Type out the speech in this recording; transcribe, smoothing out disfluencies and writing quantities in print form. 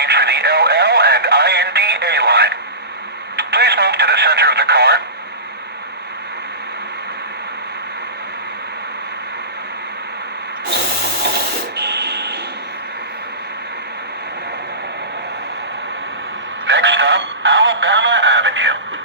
change for the LL and INDA line. Please move to the center of the car. Next stop, Alabama Avenue.